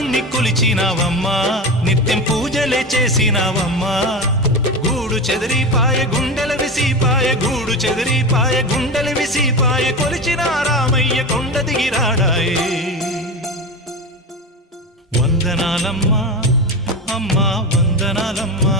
రాముణ్ణి కొలిచినావమ్మా నిత్యం పూజలే చేసినావమ్మా గూడు చెదిరిపాయ గుండెల విసిపాయ గూడు చెదిరిపాయ గుండెల విసిపాయ కొలిచిన రామయ్య కొండ దిగిరాడాయే వందనాలమ్మా అమ్మా వందనాలమ్మా